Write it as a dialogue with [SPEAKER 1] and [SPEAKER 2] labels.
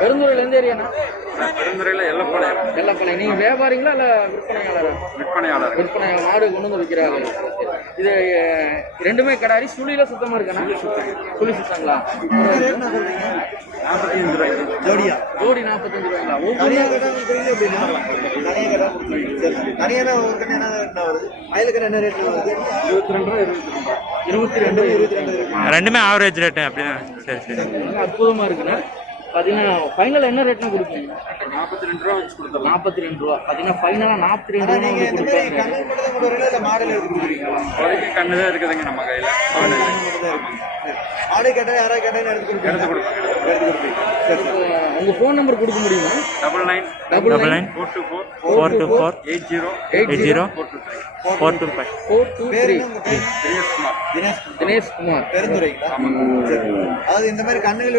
[SPEAKER 1] பெருந்துறையில. எந்த ஏரியாண்ணா
[SPEAKER 2] பெருந்துறையில் எல்லப்பாளையம்
[SPEAKER 1] வெள்ளப்பாளையம் நீங்க வியாபாரிங்களா இல்ல விற்பனையாளரா?
[SPEAKER 2] விற்பனையாளர்.
[SPEAKER 1] விற்பனை மாடு கொண்டு வந்து விற்கிறாங்க இது ரெண்டுமே கடாரி சுழியில சுத்தமா இருக்கா சுழி சுத்தங்களா
[SPEAKER 3] என்ன சொல்றீங்க
[SPEAKER 2] நாற்பத்தி அஞ்சு ரூபாய்க்கு.
[SPEAKER 3] ஜோடியா?
[SPEAKER 1] ஜோடி நாற்பத்தஞ்சு ரூபாய்ங்களா? ஒவ்வொரு
[SPEAKER 3] கொடுக்குறீங்க அப்படின்னா கொடுக்குறீங்க தனியான ஒரு கடை என்ன வருது? மயில என்ன ரேட்ல வருது?
[SPEAKER 2] இருபத்தி ரெண்டு ரூபா இருபத்தி ரெண்டு ரூபா
[SPEAKER 1] இருபத்தி ரெண்டு
[SPEAKER 3] இருபத்தி ரெண்டு இருக்கு
[SPEAKER 4] ரெண்டுமே ஆவரேஜ் ரேட்டு அப்படிதான். சரி சரி.
[SPEAKER 1] அற்புதமா இருக்குண்ணா பாத்தீங்கன்னா ஃபைனல் என்ன ரேட்னா கொடுப்பீங்க?
[SPEAKER 2] நாற்பத்தி ரெண்டு ரூபா வச்சு கொடுத்துடலாம்.
[SPEAKER 1] நாற்பத்தி ரெண்டு ரூபா பாத்தீங்கன்னா ஃபைனலா நாற்பத்தி ரெண்டு ரூபா
[SPEAKER 3] நீங்க
[SPEAKER 1] வந்து
[SPEAKER 3] இந்த மாதிரி
[SPEAKER 1] கொடுப்பாங்க
[SPEAKER 3] கண்ணன் மட்டும் தான் கொண்டு வரீங்களா இல்ல மாடல் எடுத்து கொடுக்குறீங்களா
[SPEAKER 2] இப்போதைக்கு கண்ணு தான் இருக்குதுங்க நம்ம கையில்.
[SPEAKER 3] மாடு கேட்டா யாராவது கேட்டா எடுத்து கொடுப்பீங்க
[SPEAKER 2] எடுத்து
[SPEAKER 3] கொடுப்பீங்க சரி
[SPEAKER 1] உங்க ஃபோன் நம்பர் கொடுக்க முடியுமா?
[SPEAKER 2] Double nine
[SPEAKER 1] double
[SPEAKER 4] double
[SPEAKER 1] nine
[SPEAKER 2] four two four
[SPEAKER 4] four two four
[SPEAKER 2] eight zero
[SPEAKER 1] eight
[SPEAKER 4] zero
[SPEAKER 2] four two three
[SPEAKER 4] four two five
[SPEAKER 1] four two
[SPEAKER 3] பேர்
[SPEAKER 1] த்ரீ
[SPEAKER 3] என்ன உங்க பேர்?
[SPEAKER 2] தினேஷ் குமார்.
[SPEAKER 3] தினேஷ்
[SPEAKER 1] தினேஷ் குமார்
[SPEAKER 3] பெருந்துறைங்களா சரி. அதாவது இந்த மாதிரி கண்ணுகள்